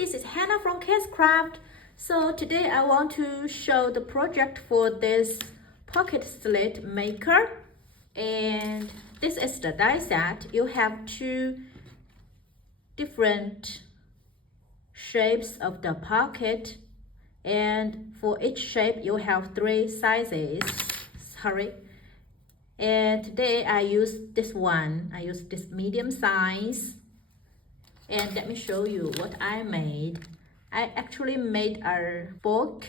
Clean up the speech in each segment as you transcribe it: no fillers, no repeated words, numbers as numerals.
this is Hannah from KSCRAFT. So today I want to show the project for this pocket slit maker. And this is the die set. You have two different shapes of the pocket. And for each shape you have three sizes. And today I use this one. I use this medium size. And let me show you what I made. I actually made a book,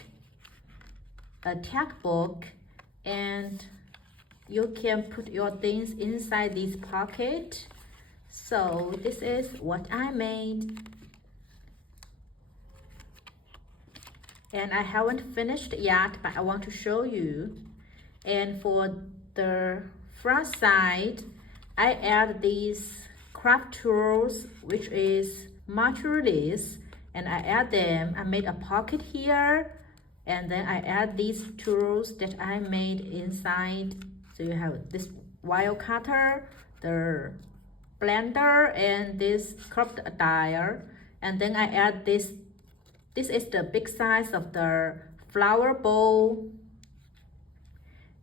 a tag book, and you can put your things inside this pocket. So this is what I made. And I haven't finished yet, but I want to show you. And for the front side, I add these craft tools, which is much release, and I add them. I made a pocket here, and then I add these tools that I made inside. So you have this wire cutter, the blender, and this curved dial, and then I add this. This is the big size of the flower bowl.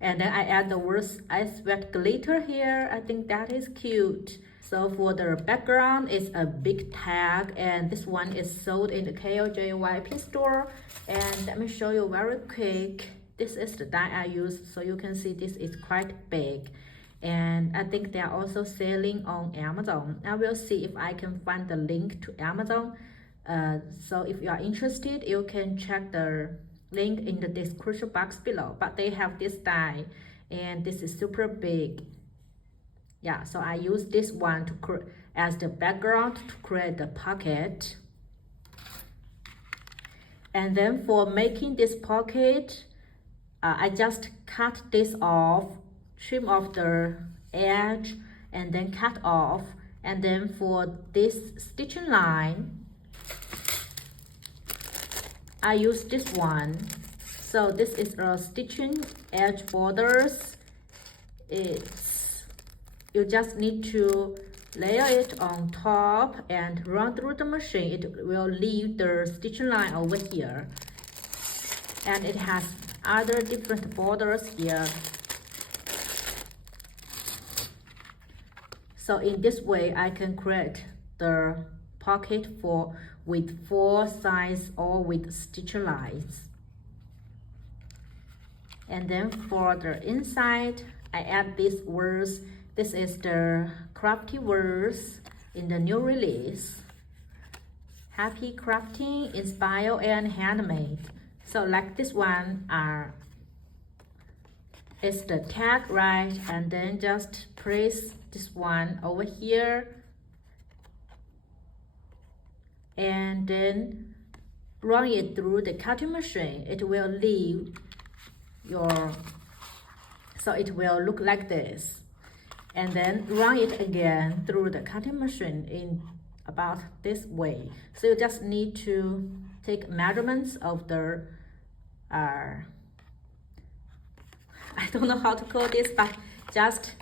And then I add the words "I sweat glitter" here. I think that is cute. So for the background, it's a big tag, and this one is sold in the KOJYP store. And let me show you very quick. This is the die I use, so you can see this is quite big. And I think they are also selling on Amazon. I will see if I can find the link to Amazon. So if you are interested, you can check the link in the description box below. But they have this die, and this is super big. Yeah, so I use this one to as the background to create the pocket. And then for making this pocket, I just cut this off, trim off the edge, and then cut off. And then for this stitching line, I use this one. So this is a stitching edge borders. You just need to layer it on top and run through the machine. It will leave the stitching line over here. And it has other different borders here. So in this way, I can create the pocket with 4 sides or with stitching lines. And then for the inside, I add these words. This is the crafty words in the new release. Happy crafting, inspire and handmade. So like this one is the tag, right? And then just place this one over here. And then run it through the cutting machine. It will leave so it will look like this. And then run it again through the cutting machine in about this way. So you just need to take measurements of the I don't know how to call this, but just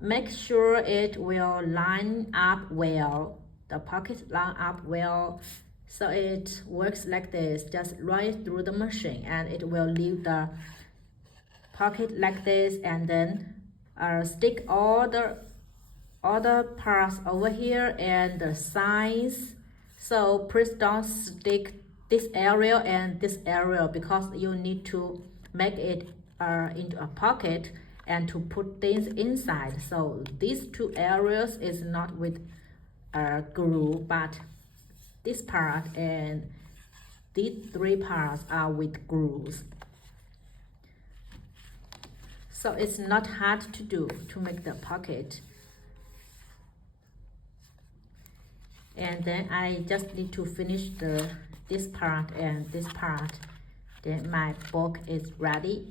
make sure it will line up well. The pocket line up well, so it works like this. Just run it through the machine, and it will leave the pocket like this. And then stick all the parts over here and the sides. So please don't stick this area and this area, because you need to make it into a pocket and to put things inside. So these 2 areas is not with glue, but this part and these 3 parts are with glues. So it's not hard to do to make the pocket. And then I just need to finish this part and this part. Then my book is ready.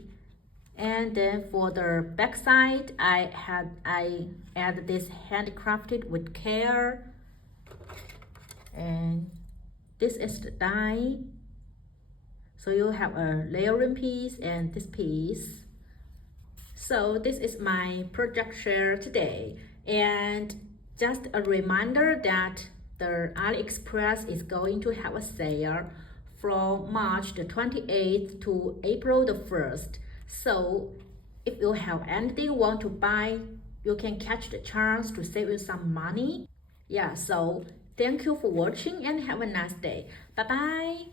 And then for the back side, I add this handcrafted with care. And this is the die. So you have a layering piece and this piece. So this is my project share today. And just a reminder that the AliExpress is going to have a sale from March the 28th to April the 1st. So if you have anything you want to buy, you can catch the chance to save you some money. Yeah, so thank you for watching and have a nice day. Bye bye.